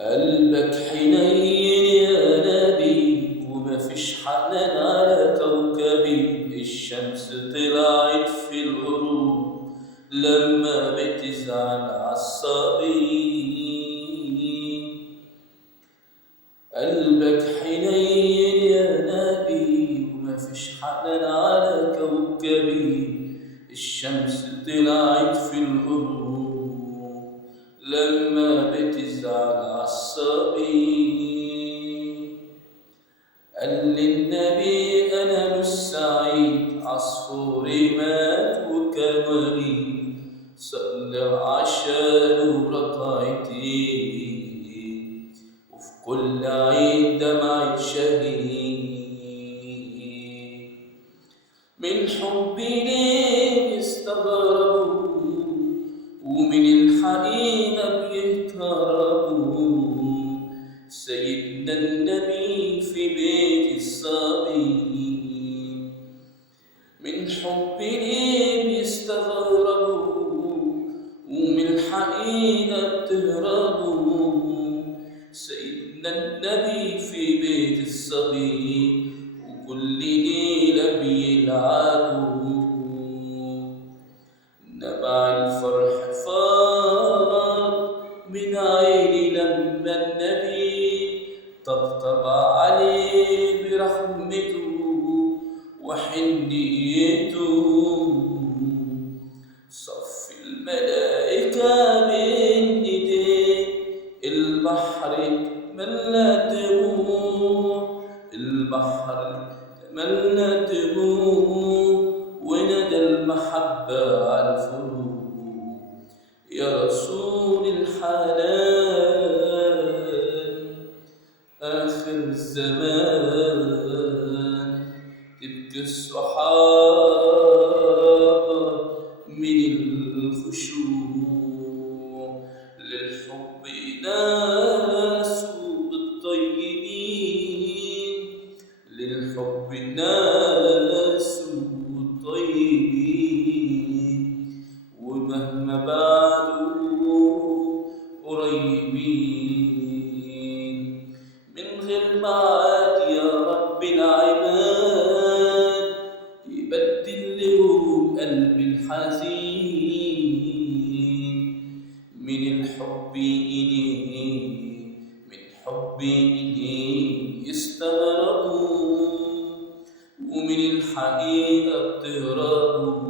قلبك حنين يا نبي، ومفيش حنان على كوكبي. الشمس طلعت في الغروب لما بتزعل عالصبي. قلبك حنين يا نبي، ومفيش حنان على كوكبي. الشمس طلعت في الغروب لما بتزعل عالصبي. قال للنبي أنا مش سعيد، عصفوري مات وكمري، صلى عشانه ركعتين، وفي كل عيد دمعة شهيد. من حبي ليه بيستغربوا، ومن الحقيقة بيهتربوا. سيدنا النبي في بيت الصبي. من حبي ليه بيستغربوا، ومن الحقيقة بتهربوا. سيدنا النبي في بيت الصبي، وكل ليلة بيلعبوا. نبع الفرح فاض من عيني لما النبي طبطب عليه برحمته وحنيته. صف الملائكة بين ايديه، البحر ملا دموع، البحر ملا دموع، وندى المحبة على الفروق. يا رسول الحنان، آخر الزمان تبكي الصحابة من الخشوع. للحب ناس الطيبين، للحب ناس الطيبين، ومهما بعدوا قريبين. من غير معاد يا رب العباد، يبدل لهم قلبي الحزين. من الحب إليه، من حبي إليه يستغربوا، ومن الحقيقة بتهربوا.